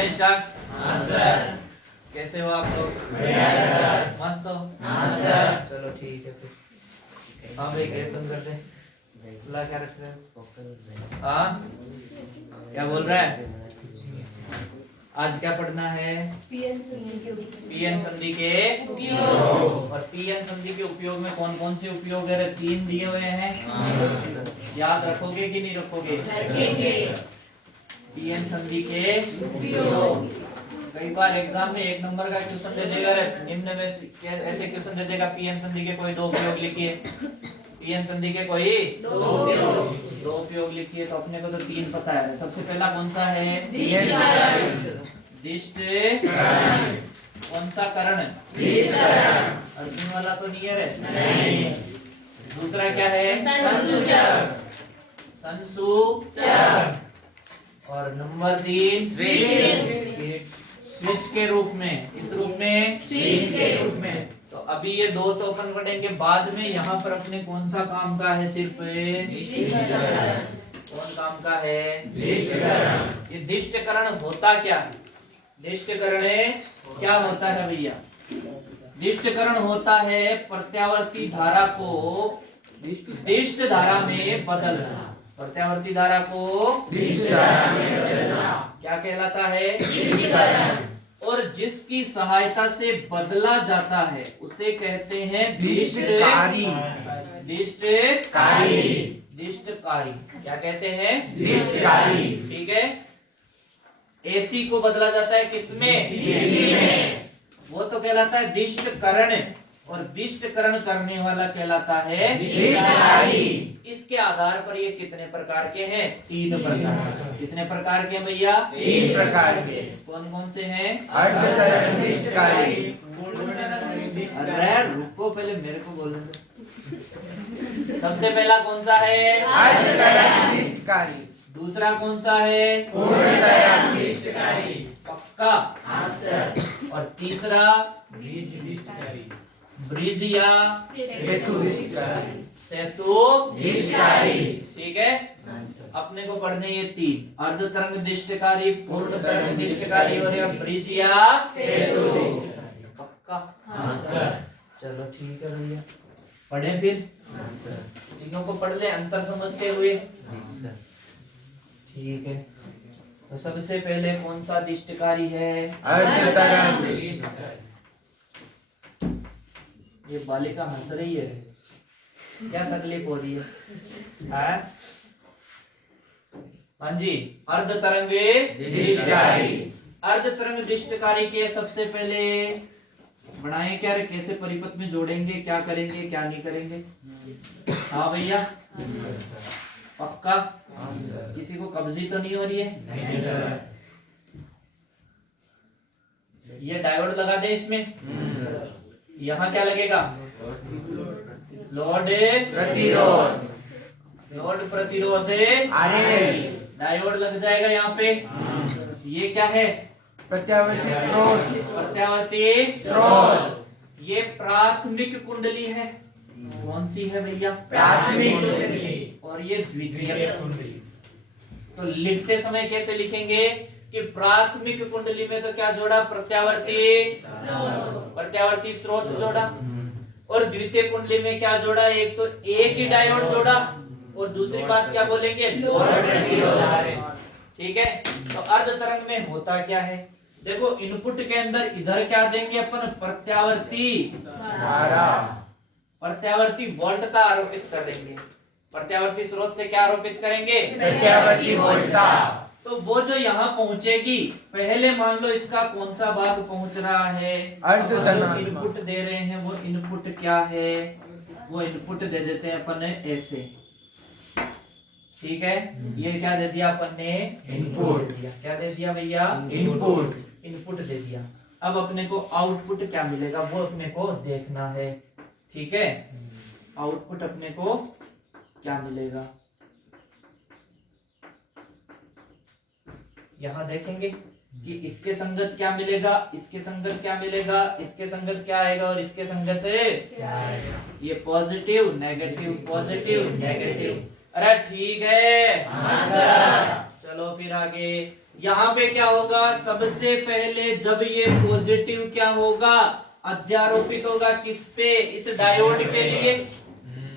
चलें स्टार्ट। हाँ सर। कैसे हो आप लोग? बढ़िया सर। मस्त हो? हाँ सर। चलो ठीक है फिर। हाँ भाई गेट बंद कर दे। खुला क्या रख रहे हो? हाँ क्या बोल रहा है? आज क्या पढ़ना है? पीएन संधि के उपयोग। और पीएन संधि के उपयोग में कौन कौन से उपयोग है? 3 दिए हुए हैं। याद रखोगे कि नहीं रखोगे? पीएन संधि के उपयोग। कई बार एग्जाम में 1 नंबर का क्वेश्चन दे देगा, निम्न में ऐसे क्वेश्चन दे देगा, पीएन संधि के कोई 2 उपयोग लिखिए। पीएन संधि के कोई 2 उपयोग लिखिए। तो अपने को तो 3 पता है। सबसे पहला कौन सा है? दिष्ट करण। कौन सा करण? अर्जुन वाला तो नहीं है रे। दूसरा क्या है? संसूचक। और नंबर 3 स्विच के रूप में। इस रूप में तो अभी ये 2 तो अपन पढ़ेंगे बाद में। यहाँ पर अपने कौन सा काम का है? सिर्फ कौन काम का है? ये दिष्टकरण होता क्या है? दिष्टकरण क्या होता है भैया? दिष्टकरण होता है प्रत्यावर्ती धारा को दिष्ट धारा में बदलना। प्रत्यावर्ती धारा को दिष्ट धारा में बदलना क्या कहलाता है? दिष्टकरण। और जिसकी सहायता से बदला जाता है उसे कहते हैं दिष्टकारी। दिष्टकारी क्या कहते हैं? दिष्टकारी। ठीक है। एसी को बदला जाता है किसमें? वो तो कहलाता है दिष्टकरण। और दिष्टकरण करने वाला कहलाता है दिष्टकारी। इसके आधार पर ये कितने प्रकार के हैं? 3 प्रकार। कितने प्रकार के भैया? 3 प्रकार के। कौन कौन से हैं? अर्धतरंग दिष्टकारी। अरे रुको, पहले मेरे को बोलने दो। सबसे पहला कौन सा है? अर्धतरंग दिष्टकारी। दूसरा कौन सा है? पूर्णतरंग दिष्टकारी। पक्का? हाँ सर। और तीसरा ब्रिज या सेतु दिष्टकारी। सेतु दिष्टकारी। ठीक है। अपने को पढ़ने ये 3 अर्धतरंग दिष्टकारी, पूर्णतरंग दिष्टकारी और या ब्रिज या सेतु। पक्का? हाँ सर। चलो ठीक है भैया, पढ़े फिर। तीनों को पढ़ ले अंतर समझते हुए। ठीक है। तो सबसे पहले कौन सा दिष्टकारी है? अर्धतरंग दिष्टकारी। ये बालिका हंस रही है, क्या तकलीफ हो रही है? हाँ जी, अर्धतरंग दिष्टकारी। अर्धतरंग दिष्टकारी के सबसे पहले बनाए क्या रे? कैसे परिपथ में जोड़ेंगे, क्या करेंगे, क्या नहीं करेंगे? हाँ भैया पक्का? किसी को कब्जी तो नहीं हो रही है? नहीं सर। ये डायोड लगा दे इसमें। यहाँ क्या लगेगा? लोड प्रतिरोध। लोड प्रतिरोध आरएल। डायोड लग जाएगा यहाँ पे। ये क्या है? प्रत्यावर्ती स्रोत। प्रत्यावर्ती स्रोत। ये प्राथमिक कुंडली है। कौन सी है भैया? प्राथमिक कुंडली। और ये द्वितीयक कुंडली। तो लिखते समय कैसे लिखेंगे कि प्राथमिक कुंडली में तो क्या जोड़ा? प्रत्यावर्ती स्रोत जोड़ा। और द्वितीय कुंडली में क्या जोड़ा? एक तो एक ही डायोड जोड़ा और दूसरी बात क्या बोलेंगे? लोड प्रतिरोध। ठीक है। तो अर्धतरंग में होता क्या है? देखो इनपुट के अंदर इधर क्या देंगे अपन? प्रत्यावर्ती धारा। प्रत्यावर्ती वोल्टता आरोपित कर देंगे। प्रत्यावर्ती स्रोत से क्या आरोपित करेंगे? प्रत्यावर्ती वोल्टता। तो वो जो यहाँ पहुंचेगी, पहले मान लो इसका कौन सा भाग पहुंच रहा है? अर्धतरंग। इनपुट दे रहे हैं वो इनपुट क्या है? वो इनपुट दे देते हैं अपन ने ऐसे। ठीक है। ये क्या दे दिया अपन ने? इनपुट। क्या दे दिया भैया? इनपुट। इनपुट दे दिया। अब अपने को आउटपुट क्या मिलेगा वो अपने को देखना है। ठीक है। आउटपुट अपने को क्या मिलेगा यहाँ देखेंगे कि इसके संगत क्या मिलेगा, इसके संगत क्या मिलेगा, इसके संगत क्या आएगा और इसके संगत क्या आएगा? ये पॉजिटिव नेगेटिव पॉजिटिव नेगेटिव। अरे ठीक है। हाँ सर। चलो फिर आगे यहाँ पे क्या होगा, सबसे पहले जब ये पॉजिटिव क्या होगा, अध्यारोपित होगा किस पे, इस डायोड के लिए।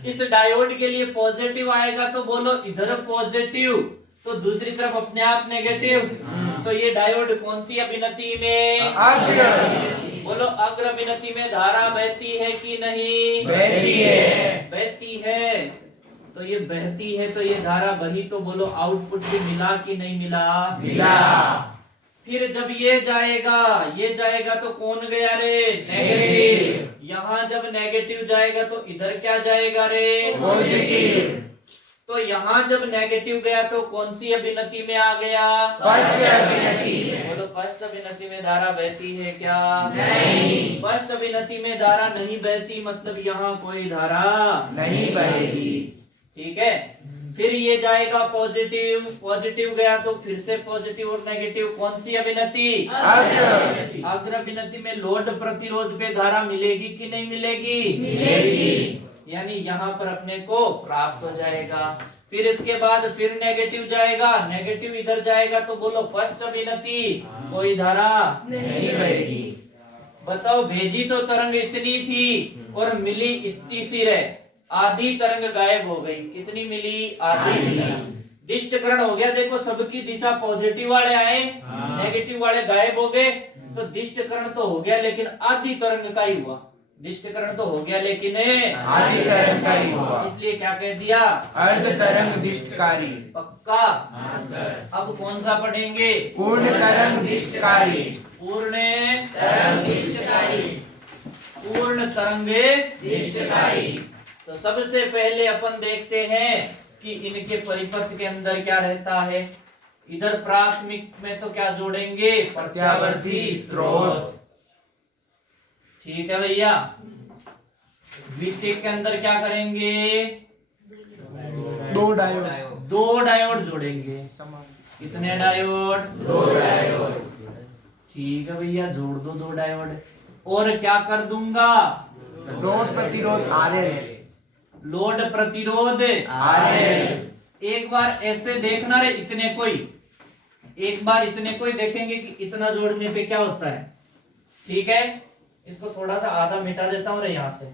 इस डायोड के लिए पॉजिटिव आएगा तो बोलो इधर पॉजिटिव, तो दूसरी तरफ अपने आप नेगेटिव। तो ये डायोड कौन सी अभिनति में, अग्र। बोलो अग्र अभिनति में धारा बहती है कि नहीं, बहती है। बहती है। तो ये बहती है तो ये धारा बही, तो बोलो आउटपुट भी मिला कि नहीं मिला, मिला। फिर जब ये जाएगा तो कौन गया रे, नेगेटिव। यहाँ जब नेगेटिव जाएगा तो इधर क्या जाएगा रे, पॉजिटिव। तो यहाँ जब नेगेटिव गया तो कौन सी अभिनति में आ गया, पश्च अभिनति। बोलो पश्च अभिनति में धारा बहती है क्या, नहीं। पश्च अभिनति में धारा नहीं बहती, मतलब यहाँ कोई धारा नहीं बहेगी। ठीक है। फिर ये जाएगा पॉजिटिव, पॉजिटिव गया तो फिर से पॉजिटिव और नेगेटिव, कौन सी अभिनति, अग्र। अग्र अभिनति में लोड प्रतिरोध पे धारा मिलेगी कि नहीं मिलेगी, मिलेगी। यानी यहाँ पर अपने को प्राप्त हो जाएगा। फिर इसके बाद फिर नेगेटिव जाएगा, नेगेटिव इधर जाएगा तो बोलो पश्च अभिनति, कोई धारा नहीं बहेगी। बताओ, भेजी तो तरंग इतनी थी और मिली इतनी सी रहे, आधी तरंग गायब हो गई, कितनी मिली, आधी मिली। दिष्टकरण हो गया, देखो सबकी दिशा पॉजिटिव वाले आए, नेगेटिव वाले गायब हो गए, तो दिष्टकरण तो हो गया लेकिन आधी तरंग का ही हुआ, दिष्टकरण तो हो गया लेकिन आधी तरंग का ही हुआ, इसलिए क्या कह दिया, अर्ध तरंग दिष्टकारी। पक्का। अब कौन सा पढ़ेंगे, पूर्ण तरंग दिष्टकारी। पूर्ण तरंग दिष्टकारी। पूर्ण तरंगे दिष्टकारी। तो सबसे पहले अपन देखते हैं कि इनके परिपथ के अंदर क्या रहता है। इधर प्राथमिक में तो क्या जोड़ेंगे, प्रत्यावर्ती स्रोत, ठीक है भैया। द्वितीयक के अंदर क्या करेंगे, दो डायोड। दो डायोड जोड़ेंगे। कितने डायोड, दो डायोड। ठीक है भैया, जोड़ दो दो डायोड। और क्या कर दूंगा, लोड प्रतिरोध RL। लोड प्रतिरोध RL। एक बार ऐसे देखना रे, इतने कोई, एक बार इतने कोई देखेंगे कि इतना जोड़ने पे क्या होता है, ठीक है। इसको थोड़ा सा आधा मिटा देता हूं रे यहाँ से,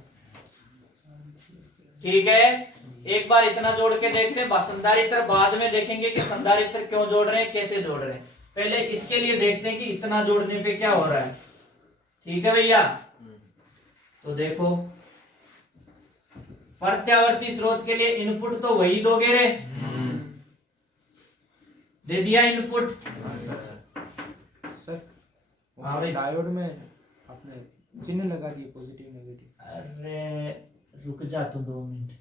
ठीक है। एक बार इतना जोड़ के देखते हैं, संधारित्र बाद में देखेंगे कि संधारित्र क्यों जोड़ रहे हैं, कैसे जोड़ रहे हैं। पहले इसके लिए देखते हैं कि इतना जोड़ने पे क्या हो रहा है, ठीक है भैया। तो देखो, प्रत्यावर्ती स्रोत के लिए इनपुट तो वही दोगे रे, दे दिया इनपुट। सर हाँ भाई, डायोड में आपने चिन्ह लगा दिए पॉजिटिव नेगेटिव। अरे रुक जा तो 2 मिनट।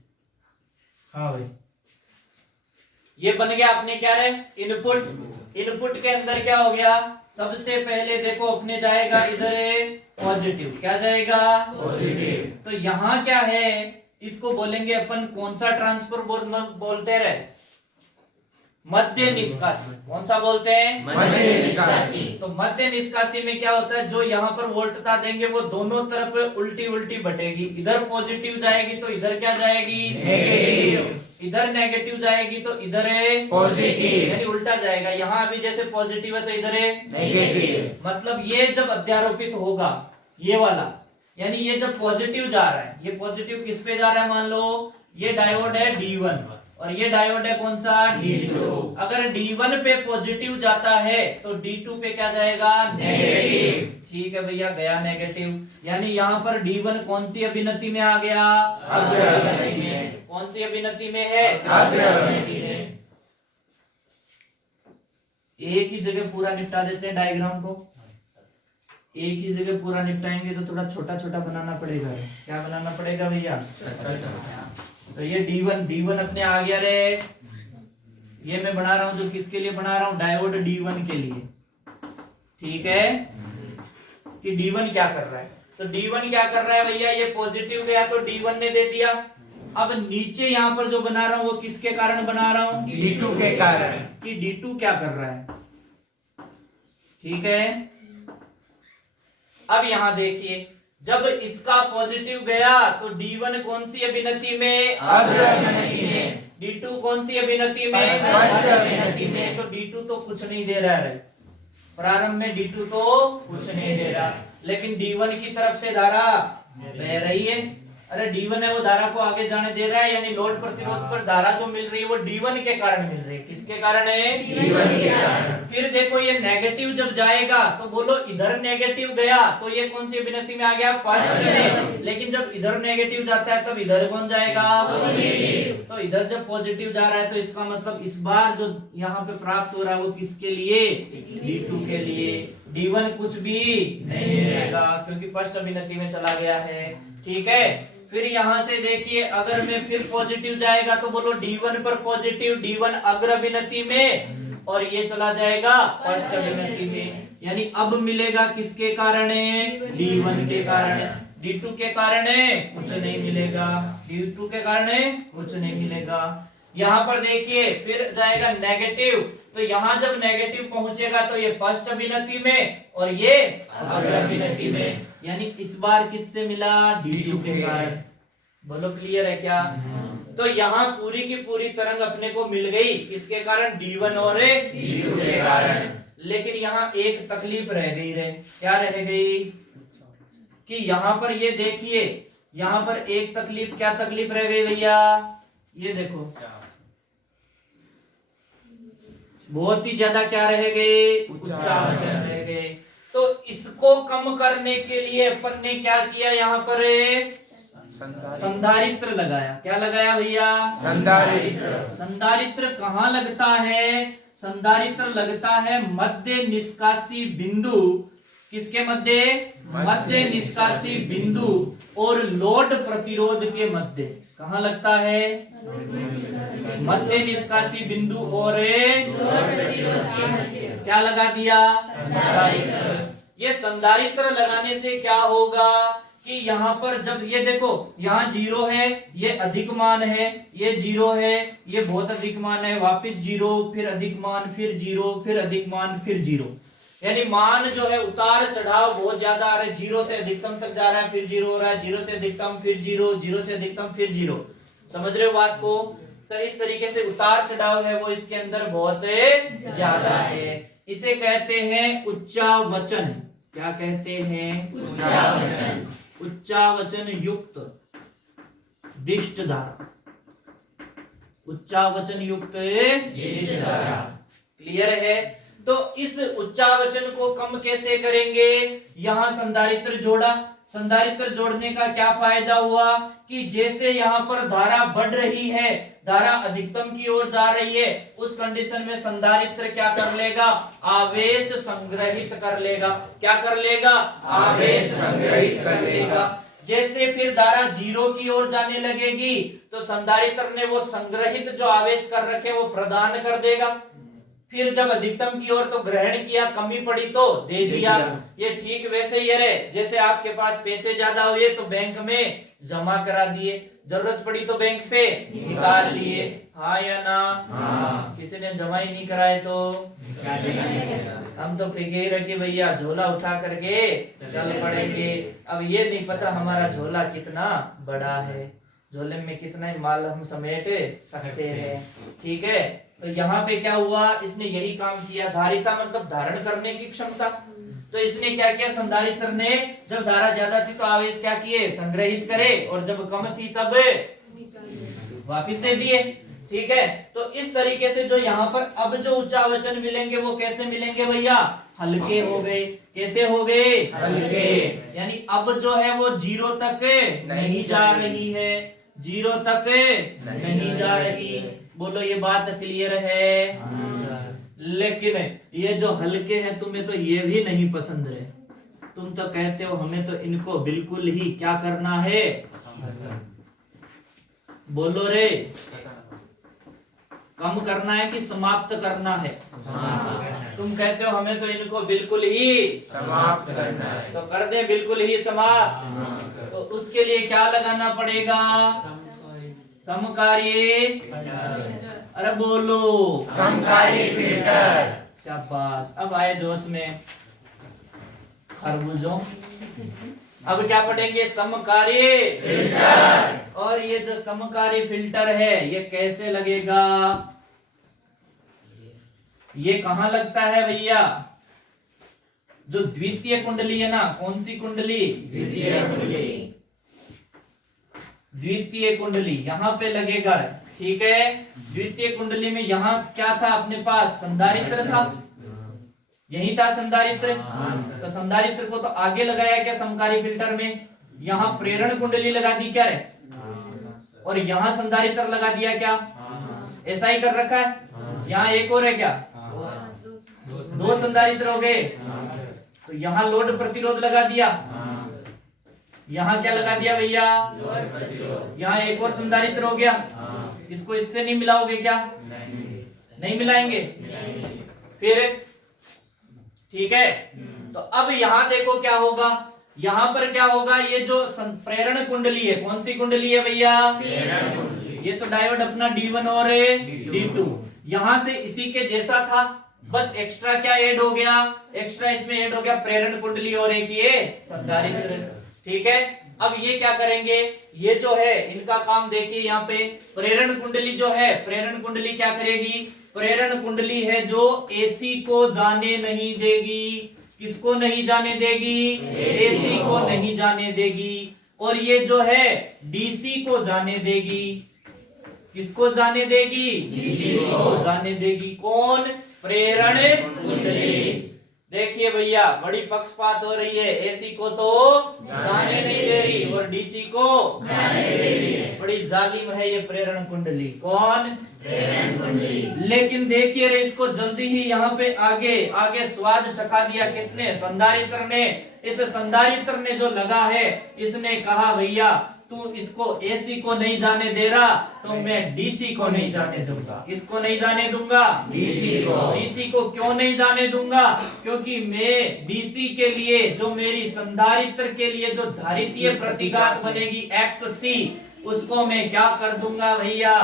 हाँ भाई, ये बन गया अपने क्या रे, इनपुट। इनपुट के अंदर क्या हो गया, सबसे पहले देखो अपने जाएगा इधर पॉजिटिव, क्या जाएगा, पॉजिटिव। तो यहाँ क्या है, इसको बोलेंगे अपन, कौन सा ट्रांसफर बोलते रहे, मध्य निष्कासी। कौन सा बोलते हैं, मध्य निष्कासी। तो मध्य निष्कासी में क्या होता है, जो यहाँ पर वोल्टता देंगे वो दोनों तरफ उल्टी उल्टी बटेगी, इधर पॉजिटिव जाएगी तो इधर क्या जाएगी, नेगेटिव। इधर नेगेटिव जाएगी तो इधर है पॉजिटिव, यानी उल्टा जाएगा। यहाँ अभी जैसे पॉजिटिव है तो इधर है नेगेटिव। मतलब ये जब अध्यारोपित होगा, ये वाला, यानी ये जब पॉजिटिव जा रहा है, ये पॉजिटिव किस पे जा रहा है, मान लो ये डायोड है D1 और ये डायोड है कौन सा, D2। अगर D1 पे पॉजिटिव जाता है तो D2 पे क्या जाएगा, नेगेटिव। ठीक है भैया, गया नेगेटिव। यानी यहाँ पर D1 कौन सी अभिनति में आ गया, अग्र अभिनति में। कौन सी अभिनति में है, अग्र अभिनति में। एक ही जगह पूरा निपटा देते हैं डायग्राम को, एक ही जगह पूरा निपटाएंगे तो थोड़ा छोटा छोटा बनाना पड़ेगा। क्या बनाना पड़ेगा भैया, तो ये D1 अपने आ गया रे, ये मैं बना रहा हूं, जो किसके लिए बना रहा हूं, डायोड D1 के लिए, ठीक है। कि D1 क्या कर रहा है, तो D1 क्या कर रहा है भैया, ये पॉजिटिव गया तो D1 ने दे दिया। अब नीचे यहाँ पर जो बना रहा हूं वो किसके कारण बना रहा हूं, D2 के कारण। कि D2 क्या कर रहा है, ठीक है। अब यहां देखिए, जब इसका पॉजिटिव गया तो D1 कौन सी अभिनति में, अग्र अभिनति में। D2 कौन सी अभिनति में? फर्स्ट अभिनति में। तो D2 तो कुछ नहीं दे रहा है, प्रारंभ में D2 तो कुछ नहीं दे रहा, लेकिन D1 की तरफ से धारा बह रही है। अरे D1 है वो धारा को आगे जाने दे रहा है, यानी लोड प्रतिरोध पर धारा जो मिल रही है वो D1 के कारण मिल रही है। किसके कारण है? D1 के कारण। फिर देखो ये नेगेटिव जब जाएगा तो बोलो इधर नेगेटिव गया तो ये कौन सी अभिनति में आ गया? फर्स्ट में। लेकिन जब इधर नेगेटिव जाता है तब इधर कौन जाएगा? पॉजिटिव। तो इधर जब पॉजिटिव जा रहा है तो इसका मतलब इस बार जो यहाँ पे प्राप्त हो रहा है वो किसके लिए? D2 के लिए। D1 कुछ भी नहीं मिलेगा क्योंकि फर्स्ट अभिनति में चला गया है। ठीक है, फिर यहां से देखिए अगर मैं फिर पॉजिटिव जाएगा तो बोलो D1 पर पॉजिटिव, D1 अग्र अभिनति में और ये चला जाएगा फर्स्ट अभिनति में, यानी अब मिलेगा किसके कारण? D1 के कारण। D2 के कारण कुछ नहीं मिलेगा, D2 के कारण कुछ नहीं मिलेगा। यहाँ पर देखिए फिर जाएगा नेगेटिव, तो यहाँ जब नेगेटिव पहुंचेगा तो ये फर्स्ट अभिनति में और ये अग्र अभिनति में, यानी इस बार किससे मिला? D2 के कारण। बोलो क्लियर है क्या? तो यहाँ पूरी की पूरी तरंग अपने को मिल गई किसके कारण? D1 और D2 के कारण। लेकिन यहाँ एक तकलीफ रह गई रे, क्या रह गई? कि यहाँ पर ये देखिए, यहाँ पर एक तकलीफ, क्या तकलीफ रह गई भैया? ये देखो बहुत ही ज्यादा क्या रह गए? उच्चावचन रह गए। तो इसको कम करने के लिए अपन ने क्या किया? यहाँ पर संधारित्र लगाया। क्या लगाया भैया? संधारित्र। संधारित्र कहाँ लगता है? संधारित्र लगता है मध्य निष्कासी बिंदु। किसके मध्य? मध्य निष्कासी बिंदु और लोड प्रतिरोध के मध्य। कहाँ लगता है? मध्य निष्कासी बिंदु और क्या लगा दिया? संधारित्र। ये संधारित्र लगाने से क्या होगा कि यहाँ पर जब ये देखो यहाँ 0 है, ये अधिक मान है, ये 0 है, ये बहुत अधिक मान है, वापिस 0, फिर अधिक मान, फिर 0, फिर अधिक मान, फिर 0, यानी मान जो है उतार चढ़ाव बहुत ज्यादा आ रहा है। 0 से अधिकतम तक जा रहा है, फिर 0 हो रहा है, 0 से अधिकतम, फिर 0, 0 से अधिकतम, फिर 0। समझ रहे हो बात को? तो इस तरीके से उतार चढ़ाव है वो इसके अंदर बहुत ज्यादा है। इसे कहते हैं उच्चावचन। क्या कहते हैं? उच्चावचन। उच्चावचन युक्त दिष्ट धारा। उच्चावचन युक्त दिष्ट धारा। क्लियर है? तो इस उच्चावचन को कम कैसे करेंगे? यहाँ संधारित्र जोड़ा। संधारित्र जोड़ने का क्या फायदा हुआ कि जैसे यहाँ पर धारा बढ़ रही है, धारा अधिकतम की ओर जा रही है, उस कंडीशन में संधारित्र क्या कर लेगा? आवेश संग्रहित कर लेगा। क्या कर लेगा? आवेश संग्रहित कर लेगा। जैसे फिर धारा 0 की ओर जाने लगेगी तो संधारित्र ने वो संग्रहित जो आवेश कर रखे वो प्रदान कर देगा। फिर जब अधिकतम की ओर तो ग्रहण किया, कमी पड़ी तो दे दिया। ये ठीक वैसे ही है जैसे आपके पास पैसे ज्यादा हुए तो बैंक में जमा करा दिए, जरूरत पड़ी तो बैंक से निकाल लिए। हाँ या ना? हाँ। किसी ने जमा ही नहीं कराए तो हम तो फेंके ही रखे भैया, झोला उठा करके चल पड़ेंगे। अब ये नहीं पता हमारा झोला कितना बड़ा है, झोले में कितना माल हम समेट सकते हैं। ठीक है, तो यहाँ पे क्या हुआ? इसने यही काम किया। धारिता मतलब धारण करने की क्षमता। तो इसने क्या किया? संधारित्र ने जब धारा ज्यादा थी तो आवेश क्या किए? संग्रहित करे, और जब कम थी तब वापिस दे दिए। ठीक है, तो इस तरीके से जो यहाँ पर अब जो उच्चावचन मिलेंगे वो कैसे मिलेंगे भैया? हल्के हो गए। कैसे हो गए? हल्के। यानी अब जो है वो 0 तक नहीं जा रही है, 0 तक नहीं जा रही। बोलो ये बात क्लियर है? लेकिन ये जो हल्के हैं तुम्हें तो ये भी नहीं पसंद है। तुम तो कहते हो हमें तो इनको बिल्कुल ही क्या करना है? बोलो रे, कम करना है कि समाप्त करना है? तुम कहते हो हमें तो इनको बिल्कुल ही समाप्त करना है। तो कर दे बिल्कुल ही समाप्त। तो उसके लिए क्या लगाना पड़ेगा? समकार्य। अरे बोलो, समकार्य फिल्टर। शाबाश, अब आए जोश में खरबूजों। अब क्या पढ़ेंगे? समकार्य फिल्टर। और ये जो समकारी फिल्टर है, ये कैसे लगेगा? ये कहां लगता है भैया? जो द्वितीय कुंडली है ना, कौन सी कुंडली? द्वितीय कुंडली। द्वितीय कुंडली यहां पे लगेगा, ठीक है। द्वितीय कुंडली में यहां क्या था अपने पास? संधारित्र था, यही था संधारित्र। तो संधारित्र को तो आगे लगाया क्या समकारी फिल्टर में? यहाँ प्रेरण कुंडली लगा दी क्या है, और यहाँ संधारित्र लगा दिया क्या? ऐसा ही कर रखा है। यहाँ एक और है क्या? दो संधारित्र हो गए। तो यहाँ लोड प्रतिरोध लगा दिया, यहाँ क्या लगा दिया भैया? यहाँ एक और संधारित्र हो गया। इसको इससे नहीं मिलाओगे क्या? नहीं मिलाएंगे। फिर ठीक है। तो अब यहाँ देखो क्या होगा, यहाँ पर क्या होगा? ये जो प्रेरण कुंडली है, कौन सी कुंडली है भैया? ये तो डायोड अपना D1 और D2, यहाँ से इसी के जैसा था, बस एक्स्ट्रा क्या ऐड हो गया? एक्स्ट्रा इसमें ऐड हो गया प्रेरण कुंडली और एक ये संधारित्र, ठीक है। अब ये क्या करेंगे? ये जो है इनका काम देखिए, यहाँ पे प्रेरण कुंडली जो है, प्रेरण कुंडली क्या करेगी? प्रेरण कुंडली है जो AC को जाने नहीं देगी। किसको नहीं जाने देगी? AC को नहीं जाने देगी। और ये जो है DC को जाने देगी। किसको जाने देगी? DC को जाने देगी। कौन? प्रेरण कुंडली। देखिए भैया, बड़ी पक्षपात हो रही है। AC को तो जाने नहीं दे रही और DC को जाने दे रही है। बड़ी जालिम है ये प्रेरण कुंडली। कौन? प्रेरण कुंडली। लेकिन देखिए रे, इसको जल्दी ही यहाँ पे आगे आगे स्वाद चखा दिया किसने? संधारित्र ने। इस संधारित्र ने जो लगा है, इसने कहा भैया तू इसको AC को नहीं जाने दे रहा, तो मैं DC को नहीं जाने दूंगा। किसको नहीं जाने दूंगा? DC को। DC को क्यों नहीं जाने दूंगा? क्योंकि मैं DC के लिए, जो मेरी संधारित्र के लिए जो धारितीय प्रतिघात बनेगी XC, उसको मैं क्या कर दूंगा भैया?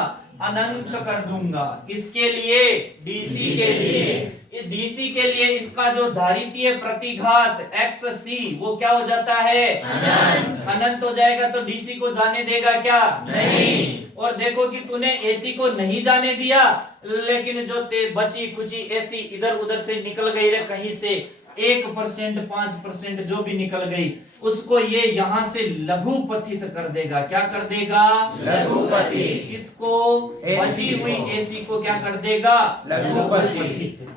अनंत कर दूंगा। किसके लिए? DC के लिए। इस DC के लिए इसका जो धारितीय प्रतिघात XC वो क्या हो जाता है? अनंत। अनंत हो जाएगा तो DC को जाने देगा क्या? नहीं। और देखो कि तूने AC को नहीं जाने दिया, लेकिन जो बची कुची AC इधर उधर से निकल गई रे, कहीं से 1%, 5% जो भी निकल गई, उसको ये यहाँ से लघुपथित कर देगा। क्या कर देगा? लघुपथित। किसको? बची हुई AC को क्या कर देगा? लघुपथित।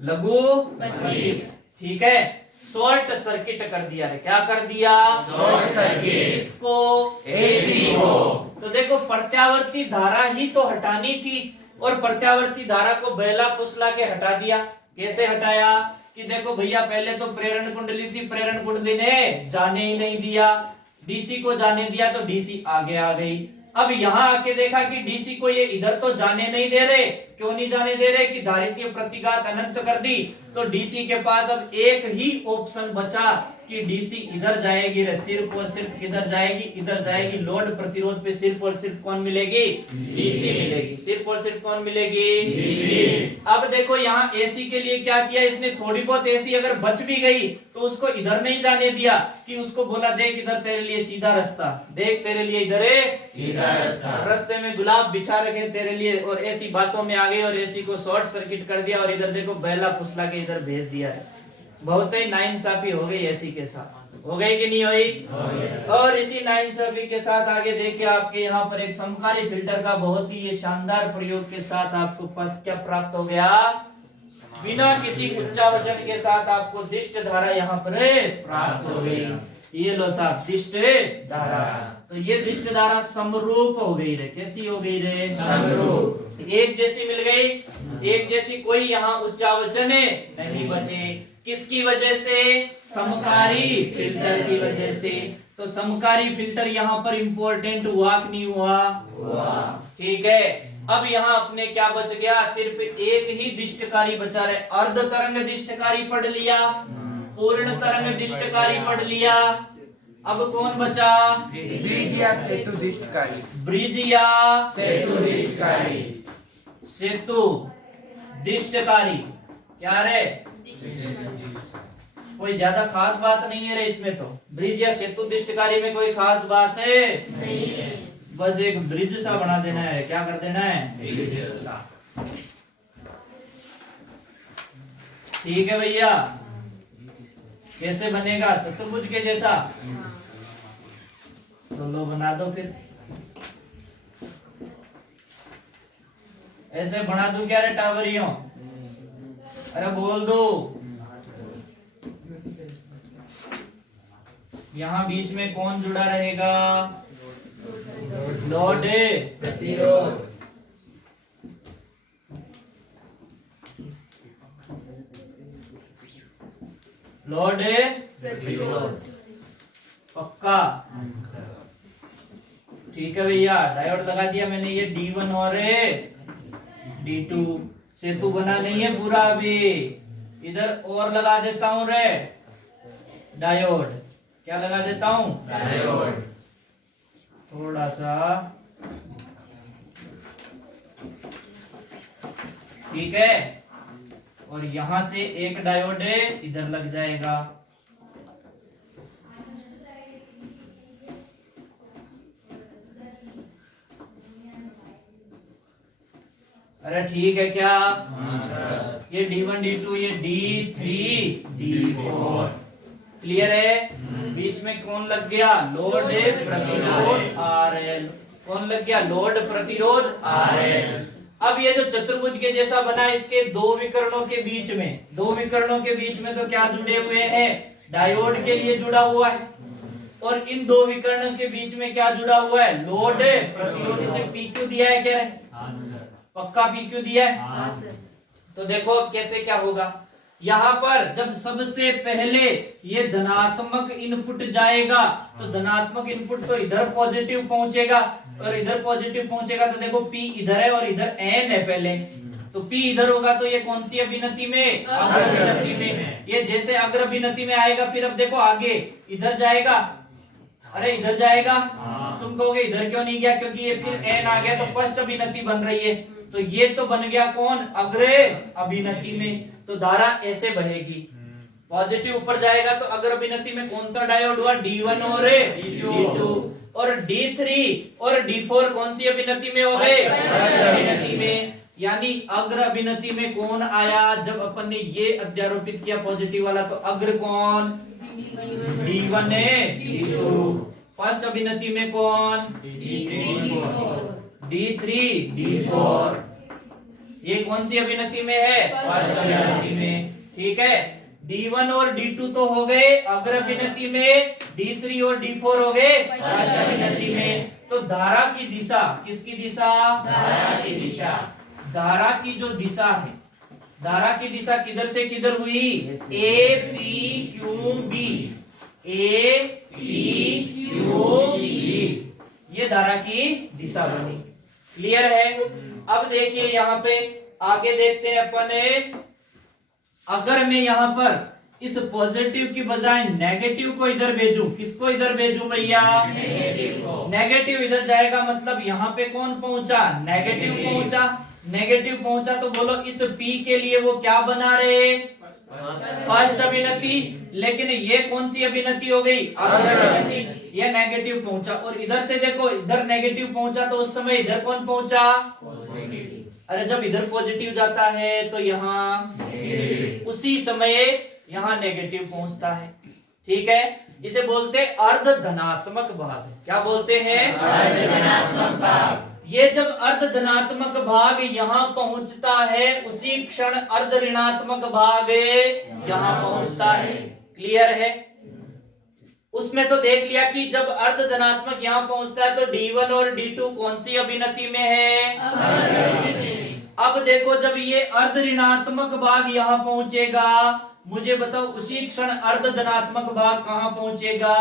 लघुपथित, ठीक है। शॉर्ट सर्किट कर दिया है। क्या कर दिया? Short circuit. किसको? AC को। तो देखो, प्रत्यावर्ती धारा ही तो हटानी थी, और प्रत्यावर्ती धारा को बहला फुसला के हटा दिया। कैसे हटाया? कि देखो भैया, पहले तो प्रेरण कुंडली थी, प्रेरण कुंडली ने जाने ही नहीं दिया, DC को जाने दिया तो DC आगे आ गई। अब यहाँ आके देखा कि DC को ये इधर तो जाने नहीं दे रहे। क्यों नहीं जाने दे रहे? कि धारितीय प्रतिघात अनंत कर दी, तो DC के पास अब एक ही ऑप्शन बचा कि DC इधर जाएगी, सिर्फ और सिर्फ किधर जाएगी? इधर जाएगी। लोड प्रतिरोध पे सिर्फ और सिर्फ कौन मिलेगी? DC मिलेगी। सिर्फ और सिर्फ कौन मिलेगी? DC। अब देखो यहाँ AC के लिए क्या किया इसने? थोड़ी बहुत AC अगर बच भी गई तो उसको इधर नहीं जाने दिया, कि उसको बोला देख इधर तेरे लिए सीधा रास्ता, देख तेरे लिए इधर है सीधा रास्ता, रास्ते में गुलाब बिछा रखे तेरे लिए, और ऐसी बातों में आ गई और AC को शॉर्ट सर्किट कर दिया, और इधर देखो बहला फुसला के इधर भेज दिया है। बहुत ही नाइंसाफी हो गई AC के साथ। हो गई कि नहीं हुई? और इसी नाइंसाफी के साथ आगे देखिए, आपके यहाँ पर एक समकारी फिल्टर का बहुत ही ये शानदार प्रयोग के साथ आपको पास क्या प्राप्त हो गया? बिना किसी उच्चावचन के साथ आपको दिष्ट धारा यहाँ पर प्राप्त हो गई। ये लो साहब, दिष्ट धारा। तो ये दिष्ट धारा समरूप हो गई रे। कैसी हो गई रे? समरूप। एक जैसी मिल गई, एक जैसी, कोई यहाँ उच्चावचन नहीं बचे। किसकी वजह से? समकारी फिल्टर की वजह से। तो समकारी फिल्टर यहाँ पर इंपॉर्टेंट हुआ कि नहीं हुआ? ठीक है। अब यहाँ अपने क्या बच गया? सिर्फ एक ही दिष्टकारी बचा रहे। अर्ध तरंग दिष्टकारी पढ़ लिया, पूर्ण तरंग दिष्टकारी पढ़ लिया। अब कौन बचा? ब्रिज या सेतु दिष्टकारी। ब्रिज या सेतु दिष्टकारी। सेतु दिष्टकारी क्या रे? कोई ज्यादा खास बात नहीं है रे इसमें। तो ब्रिज या सेतु दिष्टकारी में कोई खास बात है नहीं। बस एक ब्रिज सा बना देना है। क्या कर देना है? ब्रिज सा। ठीक है भैया। कैसे बनेगा? चतुर्भुज के जैसा। तो लो बना दो फिर। ऐसे बना दूं क्या रे टावरियों? अरे बोल दो। यहाँ बीच में कौन जुड़ा रहेगा? लोड प्रतिरोध। लोड प्रतिरोध। पक्का? ठीक है भैया। डायोड लगा दिया मैंने। ये D1 और D2 सेतु बना नहीं है पूरा अभी। इधर और लगा देता हूं रे डायोड। क्या लगा देता हूं? डायोड। थोड़ा सा। ठीक है। और यहां से एक डायोड इधर लग जाएगा। अरे ठीक है क्या? ये D1 D2 ये D3 D4 क्लियर है। बीच में कौन लग गया? लोड प्रतिरोध RL। कौन लग गया? लोड प्रतिरोध RL। अब ये जो चतुर्भुज के जैसा बना इसके दो विकर्णों के बीच में तो क्या जुड़े हुए हैं? डायोड के लिए जुड़ा हुआ है। और इन दो विकर्णों के बीच में क्या जुड़ा हुआ है? लोड प्रतिरोध। इसे PQ दिया है क्या? पक्का PQ दिया है। तो देखो अब कैसे क्या होगा। यहाँ पर जब सबसे पहले ये धनात्मक इनपुट जाएगा तो धनात्मक इनपुट तो इधर पॉजिटिव पहुंचेगा और इधर पॉजिटिव पहुंचेगा। तो देखो P इधर है और इधर N है पहले। तो P इधर होगा तो ये कौन सी अभिनति में? अग्र अभिनति में। ये जैसे अग्र अभिनति में आएगा फिर अब देखो आगे इधर जाएगा। अरे इधर जाएगा। तुम कहोगे इधर क्यों नहीं गया? क्योंकि ये फिर N आ गया तो फर्स्ट अभिनति बन रही है। तो ये तो बन गया कौन? अग्र अभिनति में। तो धारा ऐसे बहेगी। पॉजिटिव ऊपर जाएगा तो अग्र अभिनति में कौन सा डायोड हुआ? D1 और D2। और D3 और D4 कौन सी अभिनति में हो गए? अभिनति में। यानी अग्र अभिनति में कौन आया? जब अपन ने ये अध्यारोपित किया पॉजिटिव वाला तो अग्र कौन? D1 D2। फर्स्ट अभिनति में कौन? D3 D4। ये कौन सी अभिनति में है? फर्स्ट अभिनति में। ठीक है। D1 और D2 तो हो गए अग्र अभिनति में। D3 और D4 हो गए फर्स्ट अभिनति में। तो धारा की दिशा किसकी दिशा? धारा की दिशा। धारा की जो दिशा है, धारा की दिशा किधर से किधर हुई? APQB। APQB ये धारा की दिशा बनी। क्लियर है। अब देखिए यहाँ पे आगे देखते हैं अपन। अगर मैं यहाँ पर इस पॉजिटिव की बजाय नेगेटिव को इधर भेजूं, किसको इधर भेजूं भैया? नेगेटिव को। नेगेटिव इधर जाएगा मतलब यहाँ पे कौन पहुंचा? नेगेटिव पहुंचा। नेगेटिव पहुंचा तो बोलो इस P के लिए वो क्या बना रहे? फर्स्ट अभिनति। लेकिन ये कौन सी अभिनति हो गई? अग्र अभिनति। ये नेगेटिव पहुंचा। और इधर से देखो इधर नेगेटिव पहुंचा तो उस समय इधर कौन पहुंचा? अरे जब इधर पॉजिटिव जाता है तो यहाँ उसी समय यहाँ नेगेटिव पहुंचता है। ठीक है। इसे बोलते हैं अर्ध धनात्मक भाग। क्या बोलते हैं? अर्ध धनात्मक भाग। ये जब अर्ध धनात्मक भाग यहाँ पहुंचता है उसी क्षण अर्ध ऋणात्मक भाग यहाँ पहुंचता है। क्लियर है। उसमें तो देख लिया कि जब अर्ध धनात्मक यहाँ पहुंचता है तो D1 और D2 कौन सी अभिनति में है? अब देखो जब ये अर्ध ऋणात्मक भाग यहाँ पहुंचेगा, मुझे बताओ उसी क्षण अर्ध धनात्मक भाग कहाँ पहुंचेगा?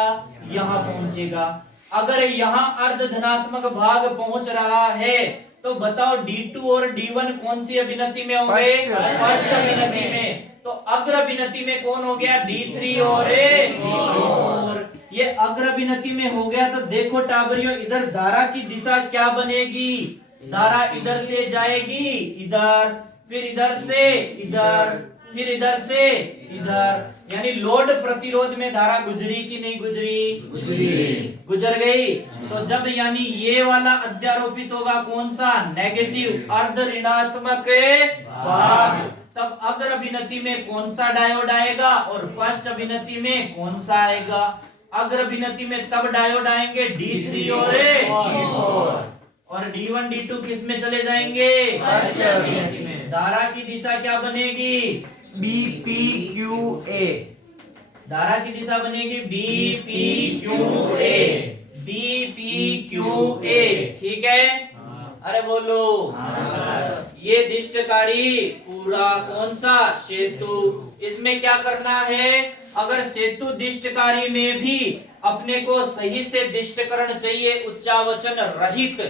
यहाँ पहुंचेगा। अगर यहाँ अर्ध धनात्मक भाग पहुंच रहा है तो बताओ D2 और D1 कौन सी अभिनति में होंगे? फर्स्ट अभिनति में। तो अग्र अभिनति में कौन हो गया? D3 और D4। ये अग्र अभिनति में हो गया तो देखो टाबरियों इधर धारा की दिशा क्या बनेगी? धारा इधर से जाएगी इधर, फिर इधर से इधर, फिर इधर से इधर। यानी लोड प्रतिरोध में धारा गुजरी कि नहीं गुजरी? गुजर गई। तो जब यानी ये वाला अध्यारोपित होगा कौन सा? नेगेटिव अर्ध ऋणात्मक भाग, तब अग्र अभिनति में कौन सा डायोड आएगा और पश्च अभिनति में कौन सा आएगा? अग्र अभिनति में तब डायोड आएंगे D3 और D1 D2 किस में चले जाएंगे? पश्च अभिनति में। धारा की दिशा क्या बनेगी? BPQA। धारा की दिशा बनेगी BPQA। BPQA, ठीक है? अरे बोलो। ये दिष्टकारी पूरा कौन सा? सेतु। इसमें क्या करना है? अगर सेतु दिष्टकारी में भी अपने को सही से दिष्टकरण चाहिए उच्चावचन रहित,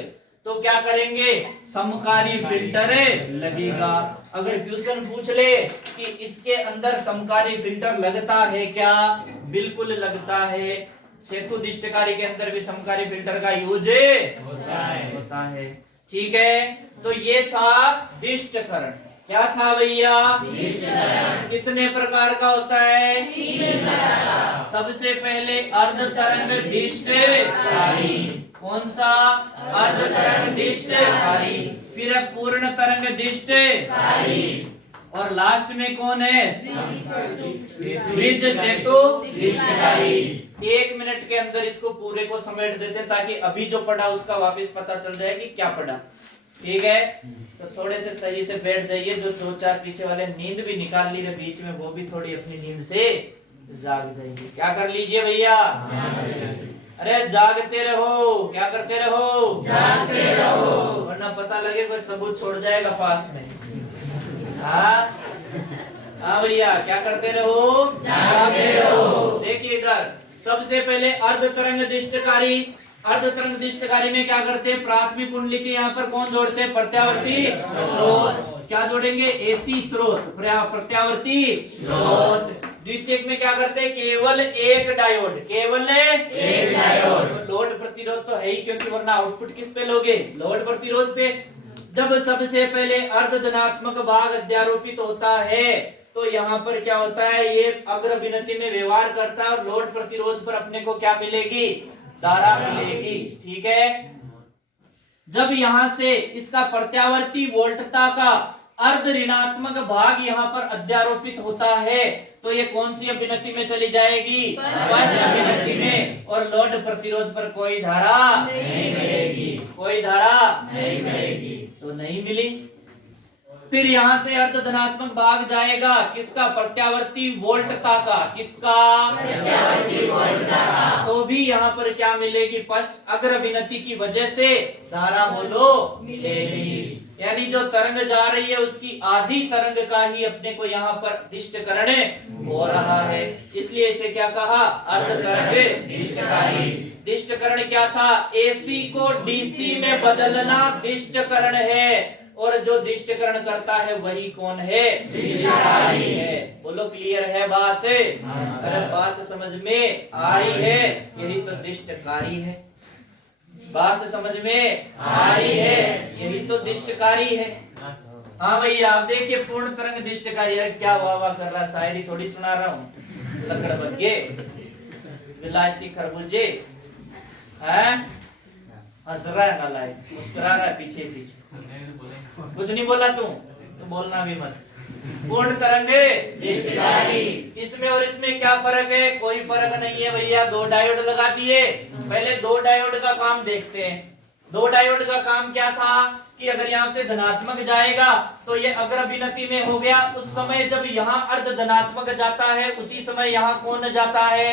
तो क्या करेंगे? समकारी फिल्टर लगेगा। अगर क्वेश्चन पूछ ले कि इसके अंदर समकारी फिल्टर लगता है क्या? बिल्कुल लगता है। सेतु दिष्टकारी के अंदर भी समकारी फिल्टर का यूज होता है। ठीक है, तो ये था दिष्टकरण। क्या था भैया? कितने प्रकार का होता है? 3 प्रकार। सबसे पहले अर्ध तरंग दिष्टकारी। कौन सा? अर्ध तरंग दिष्टकारी। फिर पूर्ण तरंग दिष्टकारी और लास्ट में कौन है? ब्रिज सेतु दिष्टकारी। 1 मिनट के अंदर इसको पूरे को समेट देते ताकि अभी जो पढ़ा उसका वापस पता चल जाए कि क्या पढ़ा। ठीक है, तो थोड़े से सही से बैठ जाइए। जो 2-4 पीछे वाले नींद भी निकाल ली रहे बीच में, वो भी थोड़ी अपनी नींद से जाग जाइए। क्या कर लीजिए भैया? अरे जागते रहो। क्या करते रहो? जागते रहो, वरना पता लगे कोई सबूत छोड़ जाएगा पास में। हाँ भैया, क्या करते रहो? जागते रहो। देखिए इधर सबसे पहले अर्ध तरंग दिष्टकारी। अर्ध तरंग दिष्टकारी में क्या करते हैं? प्राथमिक कुंडली के यहाँ पर कौन जोड़ते हैं? प्रत्यावर्ती स्रोत। क्या जोड़ेंगे? एसी स्रोत, प्रत्यावर्ती स्रोत। द्वितीयक में क्या करते हैं? केवल एक डायोड। केवल एक डायोड। तो लोड प्रतिरोध तो है ही, क्योंकि वरना आउटपुट किस पे लोगे? लोड प्रतिरोध पे। जब सबसे पहले अर्ध धनात्मक भाग अध्यारोपित होता है तो यहाँ पर क्या होता है? ये अग्र विनति में व्यवहार करता है और लोड प्रतिरोध पर अपने को क्या मिलेगी? धारा मिलेगी। ठीक है, जब यहां से इसका प्रत्यावर्ती वोल्टता का अर्ध ऋणात्मक भाग यहाँ पर अध्यारोपित होता है तो ये कौन सी अभिनति में चली जाएगी? पश्च अभिनति में। और लोड प्रतिरोध पर कोई धारा नहीं मिलेगी। कोई धारा नहीं मिलेगी। तो नहीं मिली। फिर यहाँ से अर्ध धनात्मक भाग जाएगा किसका? प्रत्यावर्ती वोल्टता का। किसका? प्रत्यावर्ती वोल्टता का। तो भी यहाँ पर क्या मिलेगी? पश्च अग्र अभिनति की वजह से धारा बोलो मिलेगी। यानी जो तरंग जा रही है उसकी आधी तरंग का ही अपने को यहाँ पर दिष्टकरण हो रहा है, इसलिए इसे क्या कहा? अर्ध तरंग दिष्टकारी। दिष्टकरण क्या था? एसी को डीसी में बदलना दिष्टकरण है, और जो दिष्टकरण करता है वही कौन है? दिष्टकारी है। बोलो क्लियर है बात? अरे बात समझ में आ रही है? यही तो दिष्टकारी है। बात समझ में आ रही है? यही तो दिष्टकारी है। हाँ भैया, आप देखिए पूर्ण तरंग दिष्टकारी है। क्या वाह वाह कर रहा, शायरी थोड़ी सुना रहा हूँ। लकड़ बग्गे विलायती खरबूजे हैं, हंस रहा है नालायक, मुस्कुरा रहा है पीछे पीछे। कुछ नहीं बोला तू तो बोलना भी मत। पूर्ण तरंग दिष्टकारी। इसमें और इसमें क्या फर्क है? कोई फर्क नहीं है भैया। 2 डायोड लगा दिए। पहले 2 डायोड का काम देखते हैं। 2 डायोड का काम क्या था कि अगर यहाँ से धनात्मक जाएगा तो ये अग्र अभिनति में हो गया। उस समय जब यहाँ अर्ध धनात्मक जाता है उसी समय यहाँ कौन जाता है?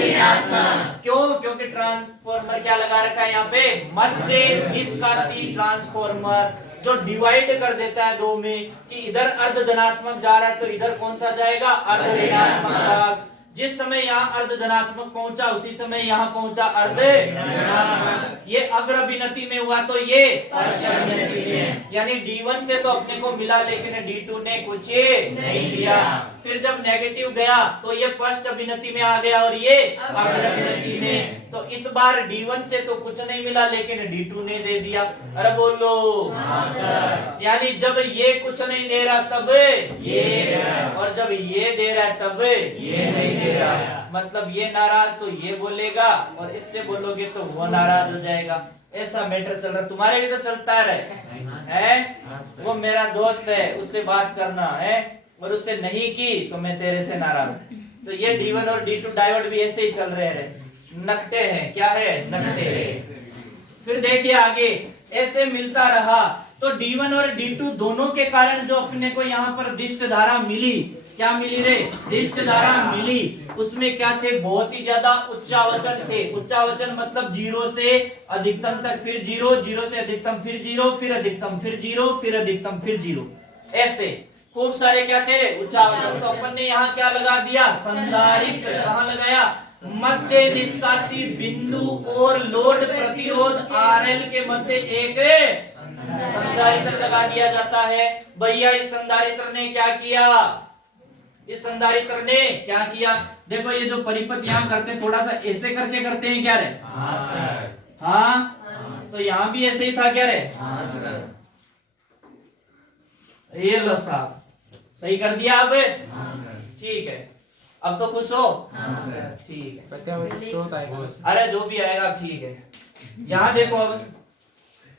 ऋणात्मक। क्यों? क्योंकि ट्रांसफॉर्मर क्या लगा रखा है यहाँ पे? मध्य निष्कासी ट्रांसफॉर्मर, जो डिवाइड कर देता है 2 में कि इधर अर्ध धनात्मक जा रहा है तो इधर कौन सा जाएगा? अर्ध ऋणात्मक भाग। जिस समय यहाँ अर्ध धनात्मक पहुंचा उसी समय यहाँ पहुंचा अर्ध ऋणात्मक। ये अग्र अभिनति में हुआ तो ये पश्च अभिनति में। यानी D1 से तो अपने को मिला लेकिन D2 ने कुछ नहीं दिया। फिर जब नेगेटिव गया तो ये फर्स्ट अभिनति में आ गया और ये अग्र अभिनति में। तो इस बार D1 से तो कुछ नहीं मिला लेकिन D2 ने दे दिया। अरे बोलो यानी जब ये कुछ नहीं दे रहा तब ये, और जब ये दे रहा है तब ये नहीं दे रहा। मतलब ये नाराज तो ये बोलेगा और इससे बोलोगे तो वो नाराज हो जाएगा। ऐसा मैटर चल रहा, तुम्हारे भी तो चलता रहे है। वो मेरा दोस्त है, उससे बात करना है और उससे नहीं की तो मैं तेरे से नाराज। तो ये D1 और D2 डायोड भी ऐसे ही चल रहे हैं, नकटे हैं। क्या है? नकटे। फिर देखिए आगे ऐसे मिलता रहा तो D1 और D2 दोनों के कारण जो अपने को यहाँ पर दिष्ट धारा मिली, क्या मिली रे? दिष्ट धारा मिली। उसमें क्या थे? बहुत ही ज्यादा उच्चावचन थे। उच्चावचन मतलब 0 से अधिकतम तक, फिर 0, 0 से अधिकतम, फिर 0, फिर अधिकतम, फिर 0, फिर अधिकतम, फिर 0। ऐसे खूब सारे क्या थे? उच्चावचन। तो अपन ने यहाँ क्या लगा दिया? संधारित्र। कहाँ लगाया? मध्य निष्कासी बिंदु और लोड प्रतिरोध RL के मध्य एक संधारित्र लगा दिया जाता है। भैया इस संधारित्र ने क्या किया? इस संधारित्र ने क्या किया? देखो ये जो परिपथ यहाँ करते हैं थोड़ा सा ऐसे करके करते हैं क्या रे? हाँ तो यहाँ भी ऐसे ही था क्या रे? ये लो साहब सही कर दिया अब? ठीक है, अब तो खुश हो? ठीक है, प्रत्यावर्ती स्रोत आएगा। अरे जो भी आएगा ठीक है। यहाँ देखो अब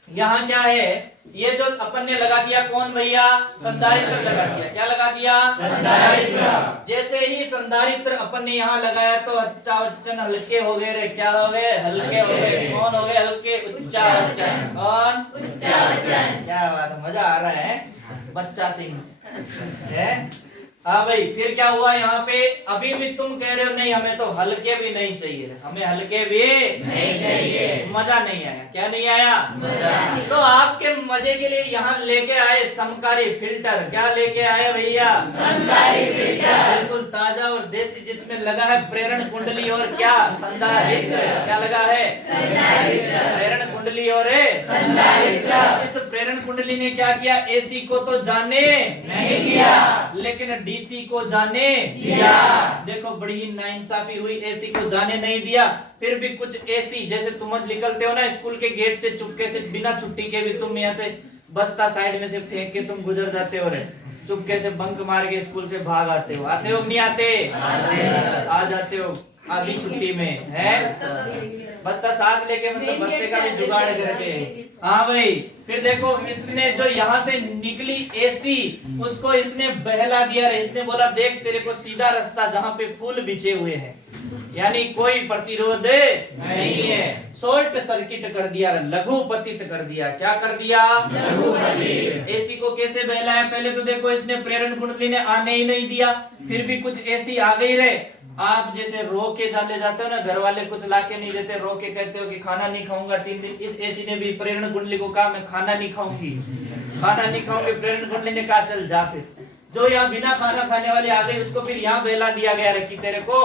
यहाँ क्या है? ये जो अपन ने लगा दिया कौन भैया? संधारित्र लगा दिया। क्या लगा दिया? संधारित्र। जैसे ही संधारित्र अपन ने यहाँ लगाया तो उच्चावचन हल्के हो गए रे। क्या हो गए? हल्के हो गए। कौन हो गए हल्के? उच्चावचन। कौन? उच्चावचन। क्या बात है, मजा आ रहा है बच्चा सिंह है। हाँ भाई, फिर क्या हुआ यहाँ पे? अभी भी तुम कह रहे हो नहीं हमें तो हल्के भी नहीं चाहिए, हमें हल्के भी नहीं चाहिए। मजा नहीं आया। क्या नहीं आया? मजा। तो आपके मजे के लिए यहाँ लेके आए समकारी फिल्टर। क्या लेके आए भैया? समकारी फिल्टर। बिल्कुल ताजा और देसी, जिसमें लगा है प्रेरण कुंडली और क्या? संधारित्र। क्या लगा है? प्रेरण कुंडली और संधारित्र। इस प्रेरण कुंडली ने क्या किया? AC को तो जाने नहीं दिया लेकिन DC को जाने दिया। देखो बड़ी नाइंसाफी हुई, AC को जाने नहीं दिया। फिर भी कुछ AC जैसे तुम निकलते हो ना स्कूल के गेट से चुपके से बिना छुट्टी के भी, तुम यहाँ से बस्ता साइड में से फेंक के तुम गुजर जाते हो रे, चुपके से बंक मार के स्कूल से भाग आते हो। आते हो नहीं आते? आ जाते हो आधी छुट्टी में है। बस्ता साथ लेके मतलब बस्ते का भी जुगाड़ करके। हाँ भाई, फिर देखो इसने जो यहाँ से निकली AC उसको इसने बहला दिया रे। इसने बोला देख तेरे को सीधा रास्ता जहाँ पे फूल बिछे हुए हैं, यानी कोई प्रतिरोध नहीं है। शॉर्ट सर्किट कर दिया, लघु पतित कर दिया। क्या कर दिया? लघु पतित। AC को कैसे बहलाया? पहले तो देखो इसने प्रेरण कुंडली ने आने ही नहीं दिया, फिर भी कुछ AC आ गई रे। आप जैसे रो के जाले जाते हो ना, घर वाले कुछ लाके नहीं देते, रो के कहते हो कि खाना नहीं खाऊंगा 3 दिन। इस AC ने भी प्रेरण कुंडली को कहा मैं खाना नहीं खाऊंगी, खाना नहीं खाऊंगी। प्रेरण कुंडली ने कहा चल जा। फिर जो यहाँ बिना खाना खाने वाले आ गई उसको फिर यहाँ बहला दिया गया रे कि तेरे को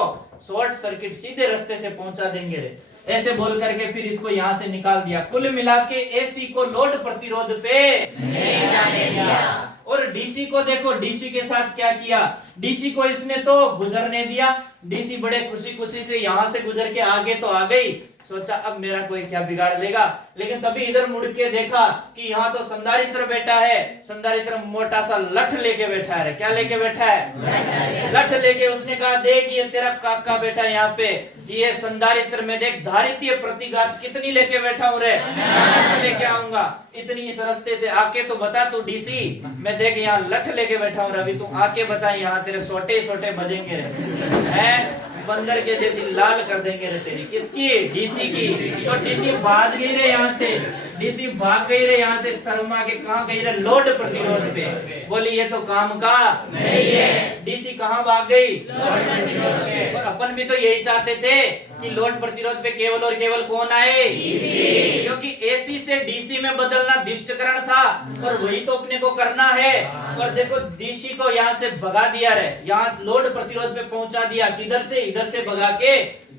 शॉर्ट सर्किट सीधे रास्ते से पहुंचा देंगे रे। ऐसे बोल करके फिर इसको यहाँ से निकाल दिया। कुल मिला के AC को लोड प्रतिरोध पे नहीं जाने दिया। और DC को देखो, DC के साथ क्या किया? DC को इसने तो गुजरने दिया। DC बड़े खुशी खुशी से यहाँ से गुजर के आगे तो आ गई, सोचा अब मेरा कोई क्या बिगाड़ लेगा। लेकिन तभी इधर मुड़ के देखा कि यहाँ तो संधारित्र बैठा है। संधारित्र मोटा सा लठ लेके बैठा है। क्या लेके बैठा है? लठ लेके। उसने कहा देख ये तेरा काका बैठा है यहाँ पे, ये संधारित्र में देख धारितीय प्रतिघात कितनी लेके बैठा हूँ रे, लेके आऊंगा। इतनी इस रास्ते से आके तो बता तू DC, मैं देख यहाँ लठ लेके बैठा हूँ रवि, तू आके बता यहाँ तेरे सोटे सोटे बजेंगे रे, हैं बंदर के जैसी लाल कर देंगे रे तेरी। किसकी? DC की। तो DC भाग गई रे यहाँ से, DC भाग गई रे यहाँ से शर्मा के। कहाँ गई रे? लोड प्रतिरोध पे। बोली ये तो काम का नहीं है। DC कहाँ भाग गई? लोड प्रतिरोध पे। और अपन भी तो यही चाहते थे कि लोड प्रतिरोध पे केवल और केवल कौन आए? DC। क्योंकि AC से DC में बदलना दिष्टकरण था और वही तो अपने को करना है। और देखो DC को यहाँ से भगा दिया रे, यहाँ लोड प्रतिरोध पे पहुंचा दिया। किधर से? इधर से भगा के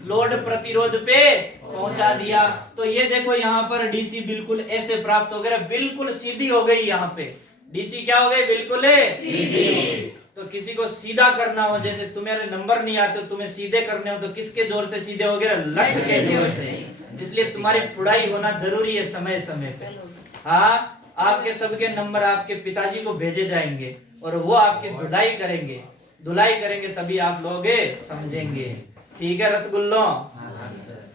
लोड प्रतिरोध पे पहुंचा दिया। तो ये देखो यहाँ पर DC बिल्कुल ऐसे प्राप्त हो गया, बिल्कुल सीधी हो गई। यहाँ पे DC क्या हो गई? बिल्कुल सीधी। तो किसी को सीधा करना हो, जैसे तुम्हारे नंबर नहीं आते तुम्हें सीधे करने हो तो किसके जोर से सीधे हो गए? लठ के जोर से। इसलिए तुम्हारी पढ़ाई होना जरूरी है समय समय पे। हाँ, आपके सबके नंबर आपके पिताजी को भेजे जाएंगे और वो आपकी धुलाई करेंगे तभी आप लोग समझेंगे। ठीक है रसगुल्लो?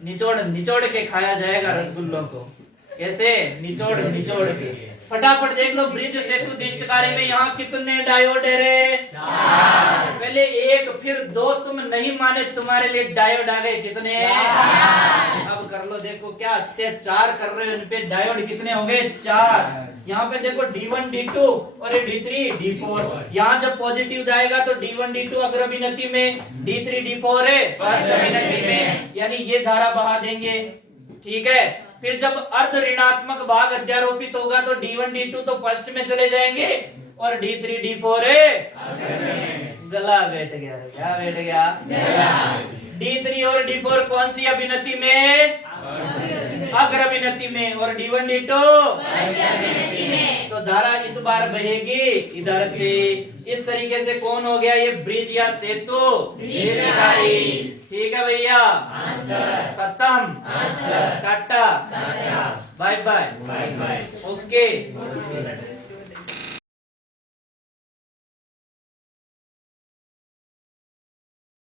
निचोड़ के खाया जाएगा रसगुल्लों को। कैसे? निचोड़ के। फटाफट देख लो, ब्रिज सेतु दिष्टकारी में यहाँ कितने डायोड है रे? 4। पहले 1 फिर 2, तुम नहीं माने तुम्हारे लिए डायोड आ गए। कितने? 4। अब कर लो, देखो क्या अत्याचार कर रहे हो इन पे। डायोड कितने हो गए? 4। यहाँ पे देखो D1 D2 और D3 D4। यहाँ जब पॉजिटिव जाएगा तो D1 D2 अग्रभिनति में, D3 D4 है पश्च अभिनति में, यानी ये धारा बहा देंगे। ठीक है, फिर जब अर्ध ऋणात्मक भाग अध्यारोपित होगा तो D1 D2 तो पश्च में चले जाएंगे और D3 D4 है गला बैठ गया। क्या बैठ गया? D3 और D4 कौन सी अभिनति में? अग्रभिनति में। और D1 D2 तो धारा इस बार बहेगी इधर से। इस तरीके से कौन हो गया ये ब्रिज या सेतु? ठीक है भैया? खत्म। टाटा, बाय बाय, ओके।